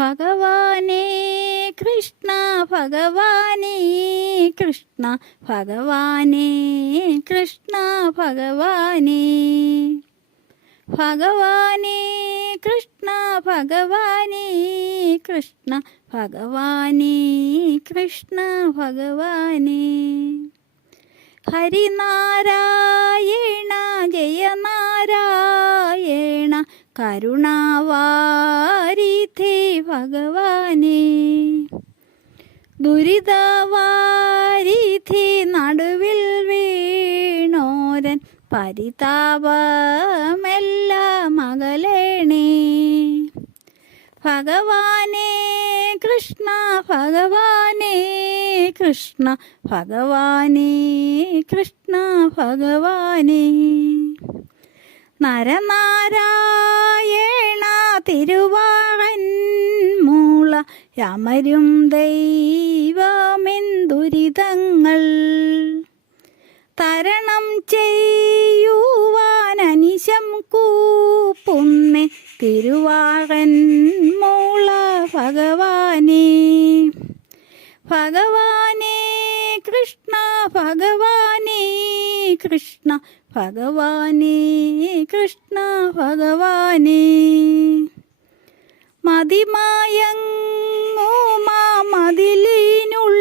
ഭഗവാനേ കൃഷ്ണ ഭഗവാനേ കൃഷ്ണ ഭഗവാനേ കൃഷ്ണ ഭഗവാനേ ഭഗവാനേ കൃഷ്ണ ഭഗവാനേ കൃഷ്ണ ഭഗവാനേ കൃഷ്ണ ഭഗവാനേ ഹരിനാരായണ ജയ നാരായണ കരുണാവാരിധേ ഭഗവാനേ ദുരിതവാരിധി നടുവിൽ വീണോരൻ പരിതാപമെല്ലാം അകലേണേ ഭഗവാനേ കൃഷ്ണ ഭഗവാനേ കൃഷ്ണ ഭഗവാനേ കൃഷ്ണ ഭഗവാനേ നരനാരായണ തിരുവാഴൻ മൂള യമരും ദൈവമെന്തുരിതങ്ങൾ തരണം ചെയ്യുവാൻ അനിശം കൂപ്പുന്നേ തിരുവാഴൻ മൂള ഭഗവാനേ ഭഗവാനേ കൃഷ്ണ ഭഗവാനേ കൃഷ്ണ ഭഗവാനേ കൃഷ്ണ ഭഗവാനേ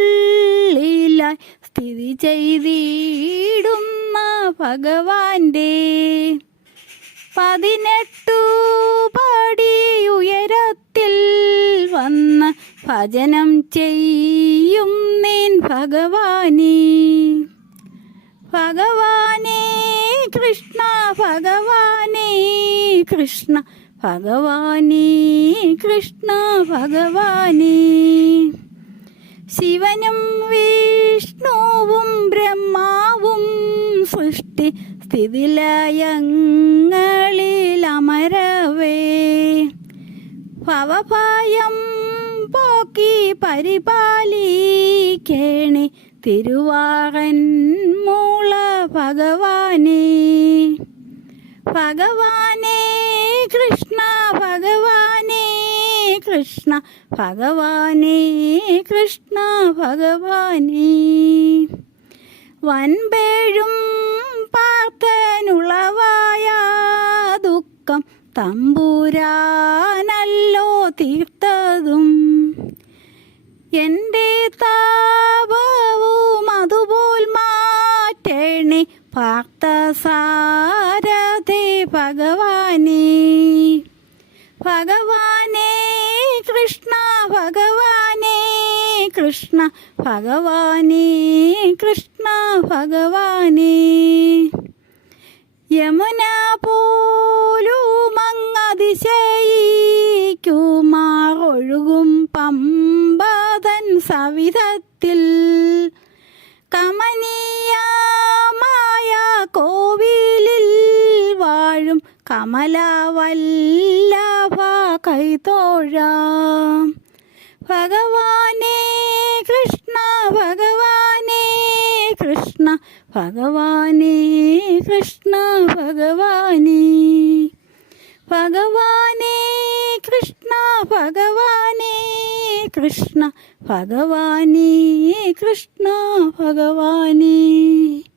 മതിലിനുള്ളിലായി സ്ഥിതി ചെയ്തിടുന്ന ഭഗവാന്റെ 18 പടി ഉയരത്തിൽ വന്ന് ഭജനം ചെയ്യും നീൻ ഭഗവാനേ ഭഗവാനേ കൃഷ്ണ ഭഗവാനേ കൃഷ്ണ ഭഗവാനേ കൃഷ്ണ ഭഗവാനേ ശിവനും വിഷ്ണുവും ബ്രഹ്മാവും സൃഷ്ടി സ്ഥിതിലയങ്ങളിൽ അമരവേ ഭവഭയം പോക്കി പരിപാലിക്കേണി തിരുവാഴൻ മൂള ഭഗവാനേ ഭഗവാനേ കൃഷ്ണ ഭഗവാനേ കൃഷ്ണ ഭഗവാനേ കൃഷ്ണ ഭഗവാനേ വൻപേഴും പാർത്തനുളവായ ദുഃഖം തമ്പുരാനല്ലോ തീർത്തതും എൻ്റെ താപവും അതുപോൽ മാറ്റേണേ പാർത്ഥസാരഥേ ഭഗവാനേ ഭഗവാനേ കൃഷ്ണ ഭഗവാനേ കൃഷ്ണ ഭഗവാനേ കൃഷ്ണ ഭഗവാനേ യമുന പോലുമങ്ങതിശയിക്കുമാറൊഴുകും പമ്പതൻ സവിധത്തിൽ കമനീയമായ കോവിലിൽ വാഴും കമലവല്ലഭ കൈതോഴാം ഭഗവാനേ കൃഷ്ണ ഭഗവാനേ കൃഷ്ണ ഭഗവാനേ കൃഷ്ണ ഭഗവാനേ ഭഗവാനേ കൃഷ്ണ ഭഗവാനേ കൃഷ്ണ ഭഗവാനേ കൃഷ്ണ ഭഗവാനേ